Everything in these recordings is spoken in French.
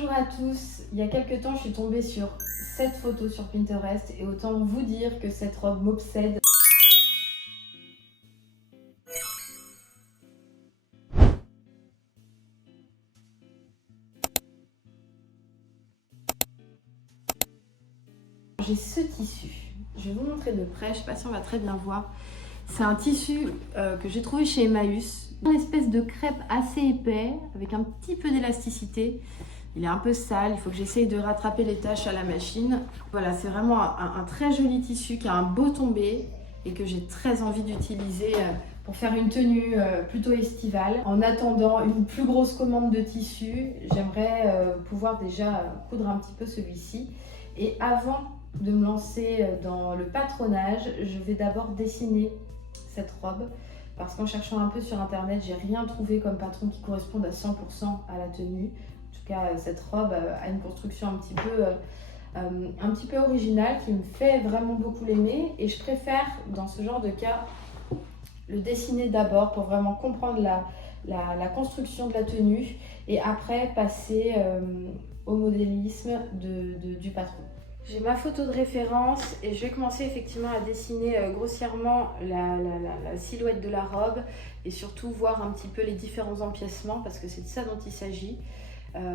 Bonjour à tous, il y a quelques temps je suis tombée sur cette photo sur Pinterest et autant vous dire que cette robe m'obsède. J'ai ce tissu, je vais vous montrer de près, je ne sais pas si on va très bien voir. C'est un tissu que j'ai trouvé chez Emmaüs, une espèce de crêpe assez épais avec un petit peu d'élasticité. Il est un peu sale, il faut que j'essaye de rattraper les taches à la machine. Voilà, c'est vraiment un très joli tissu qui a un beau tombé et que j'ai très envie d'utiliser pour faire une tenue plutôt estivale. En attendant une plus grosse commande de tissu, j'aimerais pouvoir déjà coudre un petit peu celui-ci. Et avant de me lancer dans le patronage, je vais d'abord dessiner cette robe parce qu'en cherchant un peu sur internet, j'ai rien trouvé comme patron qui corresponde à 100% à la tenue. En tout cas, cette robe a une construction un petit peu originale qui me fait vraiment beaucoup l'aimer et je préfère dans ce genre de cas le dessiner d'abord pour vraiment comprendre la construction de la tenue et après passer au modélisme du patron. J'ai ma photo de référence et je vais commencer effectivement à dessiner grossièrement la silhouette de la robe et surtout voir un petit peu les différents empiècements parce que c'est de ça dont il s'agit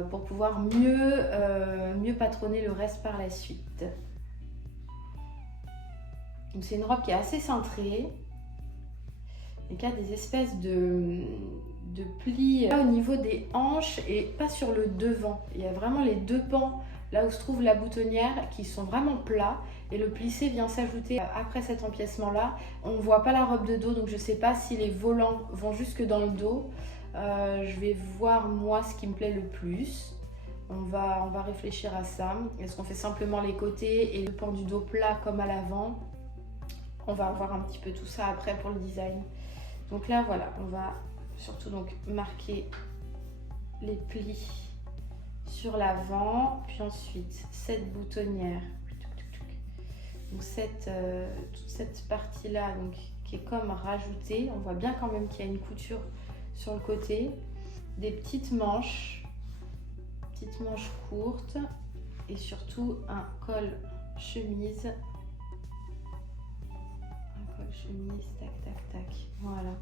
pour pouvoir mieux patronner le reste par la suite. Donc c'est une robe qui est assez cintrée et qui a des espèces de plis au niveau des hanches et pas sur le devant. Il y a vraiment les deux pans là où se trouve la boutonnière qui sont vraiment plats et le plissé vient s'ajouter après cet empiècement là. On ne voit pas la robe de dos donc je ne sais pas si les volants vont jusque dans le dos. Je vais voir moi ce qui me plaît le plus. On va réfléchir à ça. Est-ce qu'on fait simplement les côtés et le pan du dos plat comme à l'avant? On va voir un petit peu tout ça après pour le design. Donc là voilà, on va surtout donc marquer les plis sur l'avant, puis ensuite cette boutonnière, donc toute cette partie là donc qui est comme rajoutée. On voit bien quand même qu'il y a une couture sur le côté, des petites manches courtes et surtout un col chemise, tac tac tac, voilà,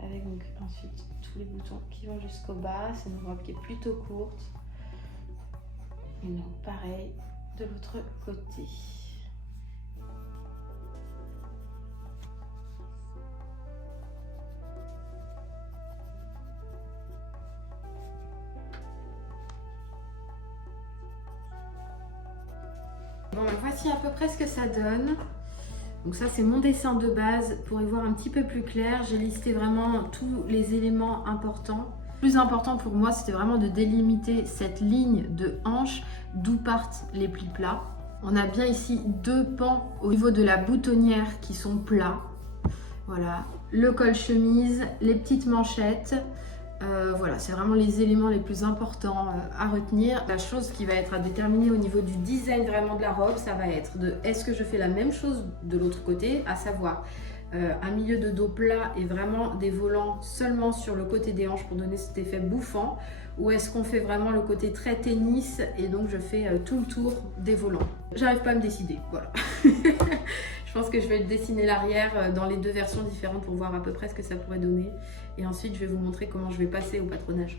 avec donc ensuite tous les boutons qui vont jusqu'au bas. C'est une robe qui est plutôt courte et donc pareil de l'autre côté. Bon, voici à peu près ce que ça donne. Donc ça c'est mon dessin de base. Pour y voir un petit peu plus clair, j'ai listé vraiment tous les éléments importants. Le plus important pour moi, c'était vraiment de délimiter cette ligne de hanche d'où partent les plis plats. On a bien ici deux pans au niveau de la boutonnière qui sont plats. Voilà, le col chemise, les petites manchettes. Voilà, c'est vraiment les éléments les plus importants à retenir. La chose qui va être à déterminer au niveau du design vraiment de la robe, ça va être de est-ce que je fais la même chose de l'autre côté, à savoir un milieu de dos plat et vraiment des volants seulement sur le côté des hanches pour donner cet effet bouffant, ou est-ce qu'on fait vraiment le côté très tennis et donc je fais tout le tour des volants. J'arrive pas à me décider, voilà. Je pense que je vais dessiner l'arrière dans les deux versions différentes pour voir à peu près ce que ça pourrait donner. Et ensuite, je vais vous montrer comment je vais passer au patronage.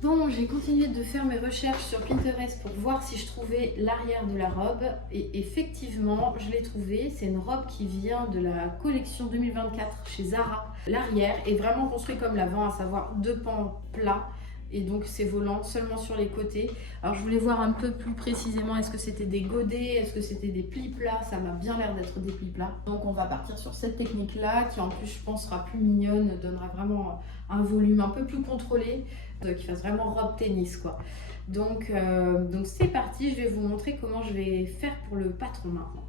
Bon, j'ai continué de faire mes recherches sur Pinterest pour voir si je trouvais l'arrière de la robe. Et effectivement, je l'ai trouvé. C'est une robe qui vient de la collection 2024 chez Zara. L'arrière est vraiment construit comme l'avant, à savoir deux pans plats. Et donc ces volants seulement sur les côtés. Alors je voulais voir un peu plus précisément, est-ce que c'était des godets, est-ce que c'était des plis plats? Ça m'a bien l'air d'être des plis plats. Donc on va partir sur cette technique là qui en plus je pense sera plus mignonne, donnera vraiment un volume un peu plus contrôlé, qui fasse vraiment robe tennis quoi. Donc c'est parti, je vais vous montrer comment je vais faire pour le patron maintenant.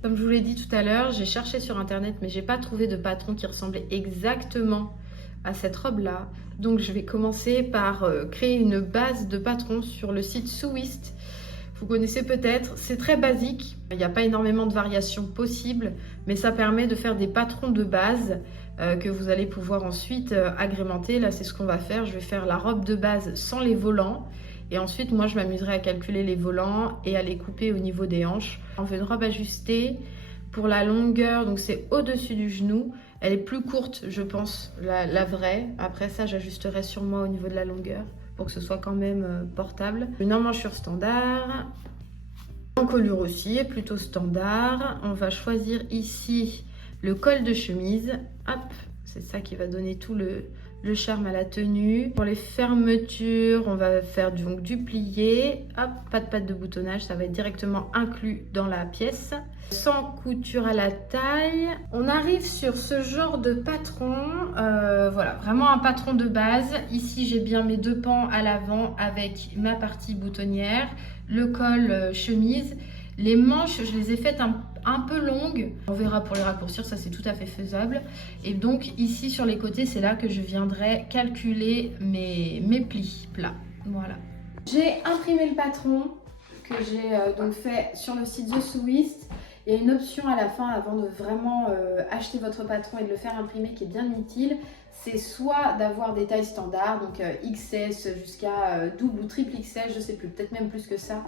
Comme je vous l'ai dit tout à l'heure, j'ai cherché sur internet mais j'ai pas trouvé de patron qui ressemblait exactement à cette robe là. Donc je vais commencer par créer une base de patron sur le site Sewist. Vous connaissez peut-être, c'est très basique, il n'y a pas énormément de variations possibles, mais ça permet de faire des patrons de base que vous allez pouvoir ensuite agrémenter. Là c'est ce qu'on va faire, je vais faire la robe de base sans les volants Et ensuite, moi, je m'amuserai à calculer les volants et à les couper au niveau des hanches. On veut une robe ajustée pour la longueur, donc c'est au-dessus du genou. Elle est plus courte, je pense, la vraie. Après ça, j'ajusterai sur moi au niveau de la longueur pour que ce soit quand même portable. Une emmanchure standard. L'encolure aussi est plutôt standard. On va choisir ici le col de chemise. Hop, c'est ça qui va donner tout le charme à la tenue. Pour les fermetures, on va faire donc du plié. Hop, pas de patte de boutonnage, ça va être directement inclus dans la pièce. Sans couture à la taille. On arrive sur ce genre de patron. Voilà, vraiment un patron de base. Ici, j'ai bien mes 2 pans à l'avant avec ma partie boutonnière, le col chemise. Les manches, je les ai faites un peu longues. On verra pour les raccourcir, ça c'est tout à fait faisable. Et donc ici sur les côtés, c'est là que je viendrai calculer mes plis plats. Voilà. J'ai imprimé le patron que j'ai donc fait sur le site The Sewist. Il y a une option à la fin avant de vraiment acheter votre patron et de le faire imprimer qui est bien utile. C'est soit d'avoir des tailles standards, donc XS jusqu'à double ou triple XS, je sais plus, peut-être même plus que ça,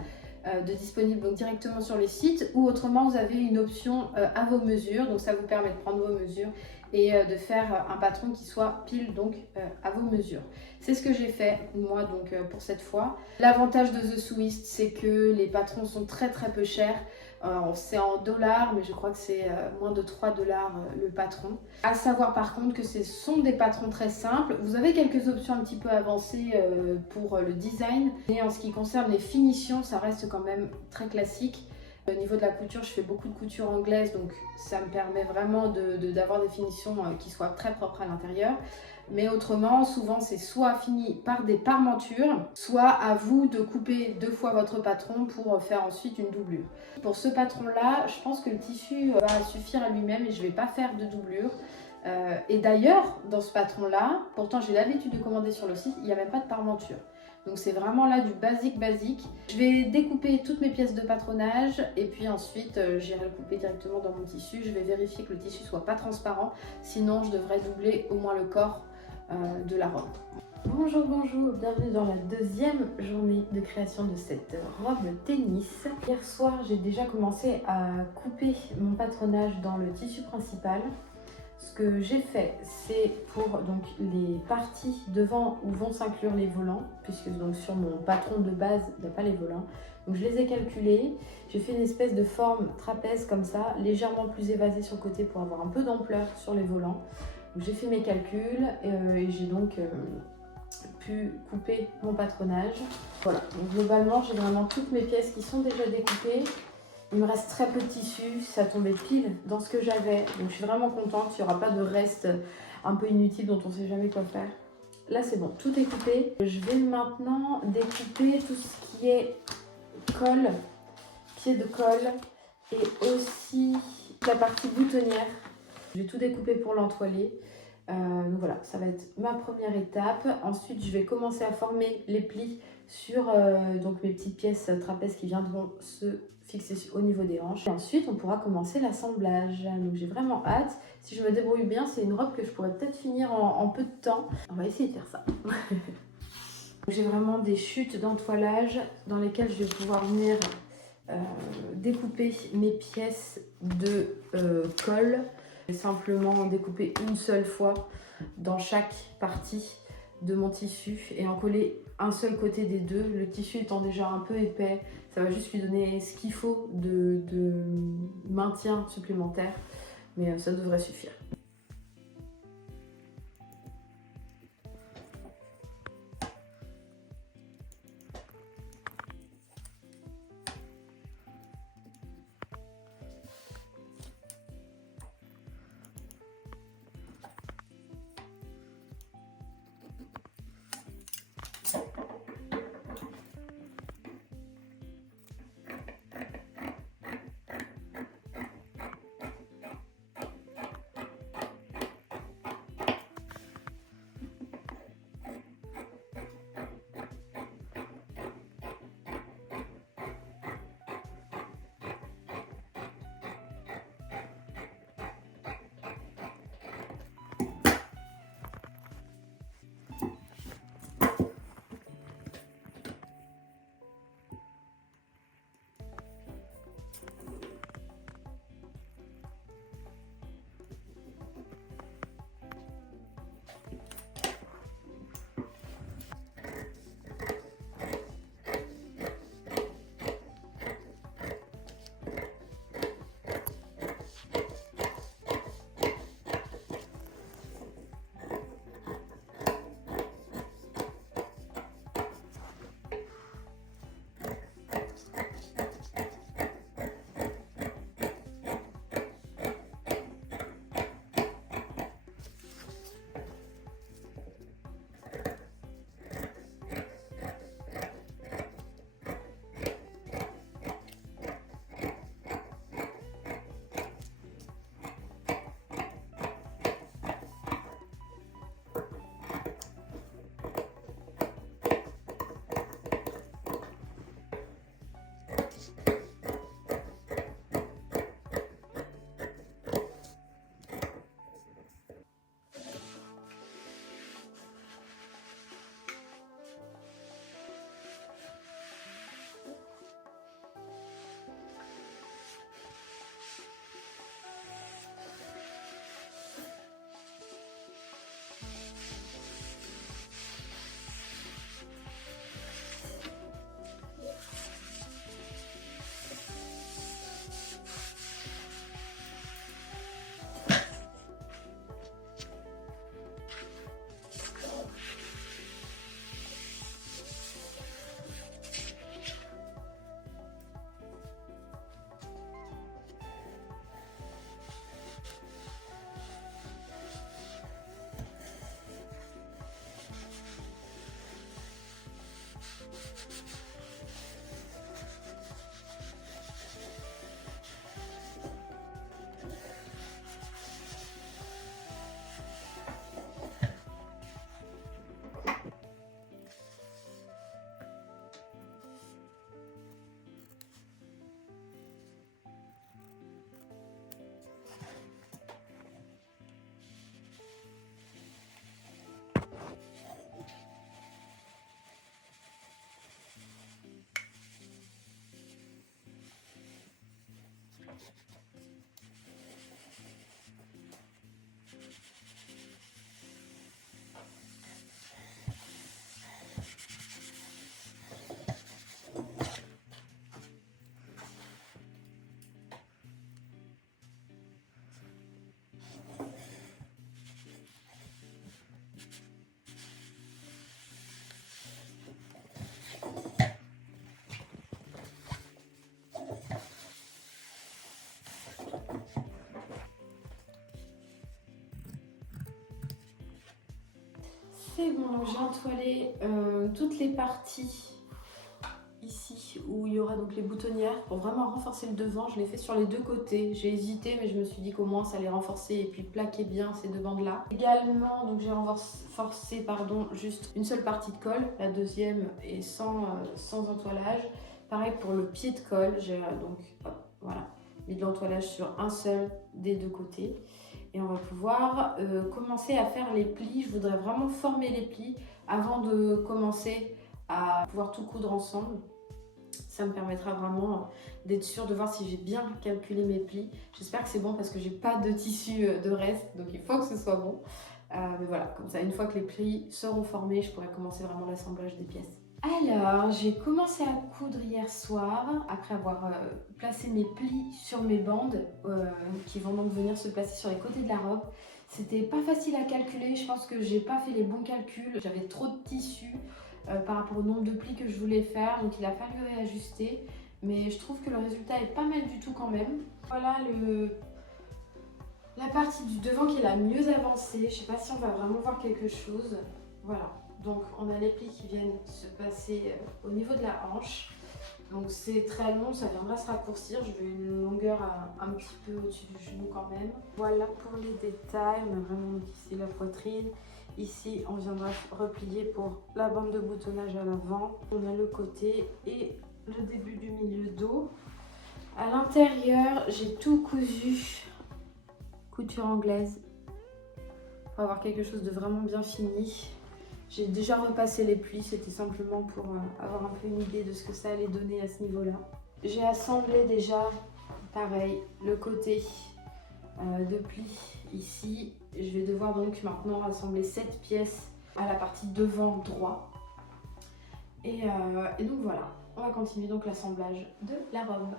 de disponible donc directement sur les sites, ou autrement vous avez une option à vos mesures, donc ça vous permet de prendre vos mesures et de faire un patron qui soit pile donc à vos mesures. C'est ce que j'ai fait moi donc pour cette fois. L'avantage de The Sewist, c'est que les patrons sont très peu chers. C'est en dollars, mais je crois que c'est moins de 3 dollars le patron. À savoir par contre que ce sont des patrons très simples. Vous avez quelques options un petit peu avancées pour le design. Et en ce qui concerne les finitions, ça reste quand même très classique. Au niveau de la couture, je fais beaucoup de couture anglaise, donc ça me permet vraiment d'avoir des finitions qui soient très propres à l'intérieur. Mais autrement, souvent c'est soit fini par des parmentures, soit à vous de couper 2 fois votre patron pour faire ensuite une doublure. Pour ce patron-là, je pense que le tissu va suffire à lui-même et je ne vais pas faire de doublure. Et d'ailleurs, dans ce patron-là, pourtant j'ai l'habitude de commander sur le site, il n'y a même pas de parmenture. Donc c'est vraiment là du basique. Je vais découper toutes mes pièces de patronage et puis ensuite j'irai le couper directement dans mon tissu. Je vais vérifier que le tissu soit pas transparent, sinon je devrais doubler au moins le corps de la robe. Bonjour, bienvenue dans la 2e journée de création de cette robe tennis. Hier soir, j'ai déjà commencé à couper mon patronage dans le tissu principal. Ce que j'ai fait, c'est pour donc les parties devant où vont s'inclure les volants, puisque donc sur mon patron de base, il n'y a pas les volants. Donc je les ai calculés, j'ai fait une espèce de forme trapèze comme ça, légèrement plus évasée sur le côté pour avoir un peu d'ampleur sur les volants. J'ai fait mes calculs et j'ai donc pu couper mon patronage. Voilà, donc globalement j'ai vraiment toutes mes pièces qui sont déjà découpées. Il me reste très peu de tissu, ça tombait pile dans ce que j'avais. Donc je suis vraiment contente, il n'y aura pas de reste un peu inutile dont on ne sait jamais quoi faire. Là c'est bon, tout est coupé. Je vais maintenant découper tout ce qui est col, pied de col et aussi la partie boutonnière. Je vais tout découper pour l'entoiler. Donc voilà, ça va être ma première étape. Ensuite, je vais commencer à former les plis sur donc mes petites pièces trapèzes qui viendront se fixer au niveau des hanches. Et ensuite, on pourra commencer l'assemblage. Donc j'ai vraiment hâte. Si je me débrouille bien, c'est une robe que je pourrais peut-être finir en peu de temps. On va essayer de faire ça. J'ai vraiment des chutes d'entoilage dans lesquelles je vais pouvoir venir découper mes pièces de col. Je vais simplement découper une seule fois dans chaque partie de mon tissu et en coller un seul côté des deux. Le tissu étant déjà un peu épais, ça va juste lui donner ce qu'il faut de maintien supplémentaire, mais ça devrait suffire. c'est bon, donc j'ai entoilé toutes les parties ici où il y aura donc les boutonnières pour vraiment renforcer le devant. Je l'ai fait sur les deux côtés. J'ai hésité, mais je me suis dit qu'au moins ça allait renforcer et puis plaquer bien ces deux bandes-là. Également, donc j'ai renforcé juste une seule partie de colle, la deuxième est sans entoilage. Pareil pour le pied de colle, j'ai donc voilà, mis de l'entoilage sur un seul des deux côtés. Et on va pouvoir commencer à faire les plis. Je voudrais vraiment former les plis avant de commencer à pouvoir tout coudre ensemble. Ça me permettra vraiment d'être sûre de voir si j'ai bien calculé mes plis. J'espère que c'est bon parce que j'ai pas de tissu de reste, donc il faut que ce soit bon. Mais voilà, comme ça, une fois que les plis seront formés, je pourrai commencer vraiment l'assemblage des pièces. Alors, j'ai commencé à coudre hier soir, après avoir placé mes plis sur mes bandes, qui vont donc venir se placer sur les côtés de la robe. C'était pas facile à calculer, je pense que j'ai pas fait les bons calculs, j'avais trop de tissu par rapport au nombre de plis que je voulais faire, donc il a fallu réajuster. Mais je trouve que le résultat est pas mal du tout quand même. Voilà la partie du devant qui est la mieux avancée, je sais pas si on va vraiment voir quelque chose. Voilà. Donc on a les plis qui viennent se passer au niveau de la hanche. Donc c'est très long, ça viendra se raccourcir. Je veux une longueur un petit peu au-dessus du genou quand même. Voilà pour les détails. On a vraiment ici la poitrine. Ici on viendra replier pour la bande de boutonnage à l'avant. On a le côté et le début du milieu dos. À l'intérieur, j'ai tout cousu couture anglaise pour avoir quelque chose de vraiment bien fini. J'ai déjà repassé les plis, c'était simplement pour avoir un peu une idée de ce que ça allait donner à ce niveau-là. J'ai assemblé déjà, pareil, le côté de plis ici. Je vais devoir donc maintenant assembler 7 pièces à la partie devant droit. Et donc voilà, on va continuer donc l'assemblage de la robe.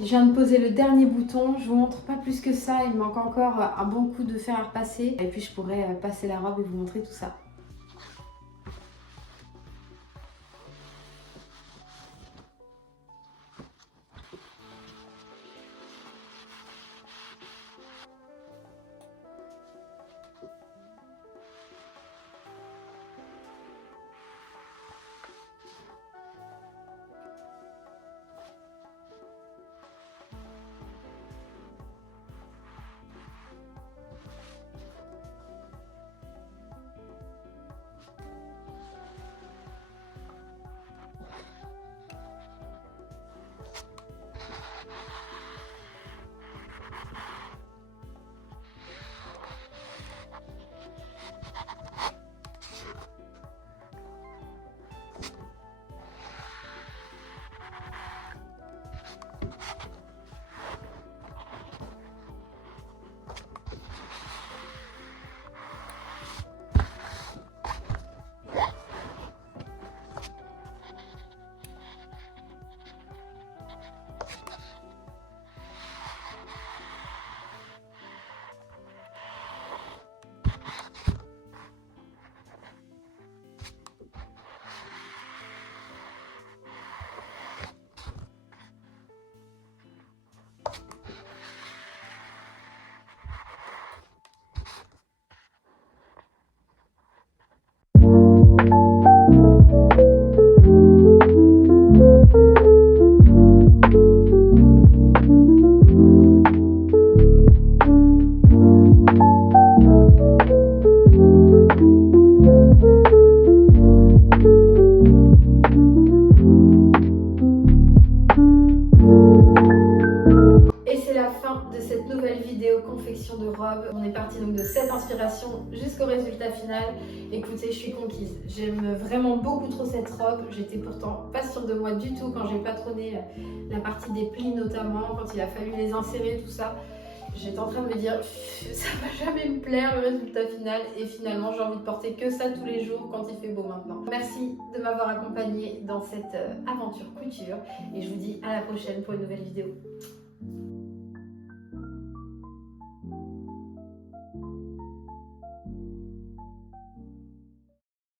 je viens de poser le dernier bouton, je vous montre pas plus que ça, il me manque encore un bon coup de fer à repasser et puis je pourrais passer la robe et vous montrer tout ça. Confection de robe. On est parti donc de cette inspiration jusqu'au résultat final. Écoutez, je suis conquise. J'aime vraiment beaucoup trop cette robe. J'étais pourtant pas sûre de moi du tout quand j'ai patronné la partie des plis notamment, quand il a fallu les insérer, tout ça. J'étais en train de me dire, ça va jamais me plaire le résultat final, et finalement j'ai envie de porter que ça tous les jours quand il fait beau maintenant. Merci de m'avoir accompagnée dans cette aventure couture et je vous dis à la prochaine pour une nouvelle vidéo.